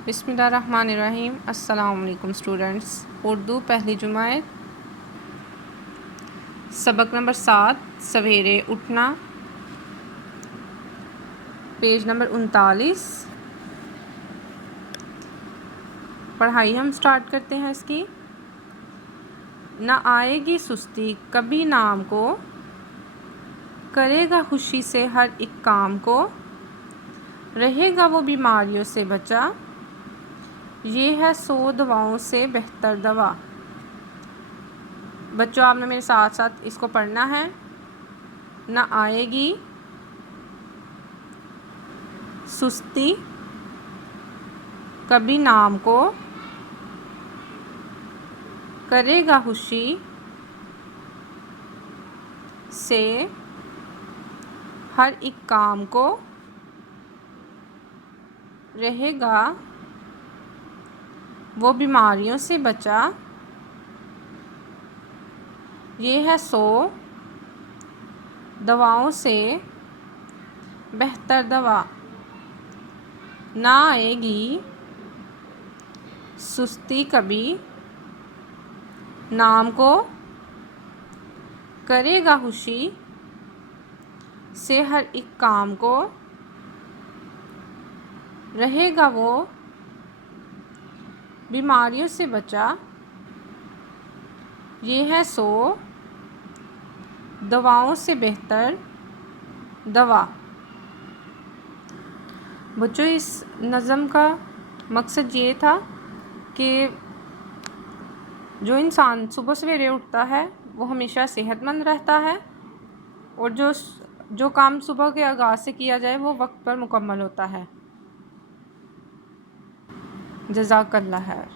बिस्मिल्लाहिर्रहमानिर्रहीम। अस्सलाम वालेकुम स्टूडेंट्स। उर्दू पहली जुमात सबक नंबर 7 सवेरे उठना, पेज नंबर 39। पढ़ाई हम स्टार्ट करते हैं इसकी। ना आएगी सुस्ती कभी नाम को, करेगा खुशी से हर एक काम को, रहेगा वो बीमारियों से बचा, ये है 100 दवाओं से बेहतर दवा। बच्चों, आपने मेरे साथ साथ इसको पढ़ना है। ना आएगी सुस्ती कभी नाम को, करेगा खुशी से हर एक काम को, रहेगा वो बीमारियों से बचा, ये है 100 दवाओं से बेहतर दवा। ना आएगी सुस्ती कभी नाम को, करेगा खुशी से हर एक काम को, रहेगा वो बीमारियों से बचा, ये है 100 दवाओं से बेहतर दवा। बच्चों, इस नज़म का मकसद ये था कि जो इंसान सुबह सवेरे उठता है वो हमेशा सेहतमंद रहता है, और जो काम सुबह के आगाज़ से किया जाए वो वक्त पर मुकम्मल होता है। जज़ाकल्लाह खैर।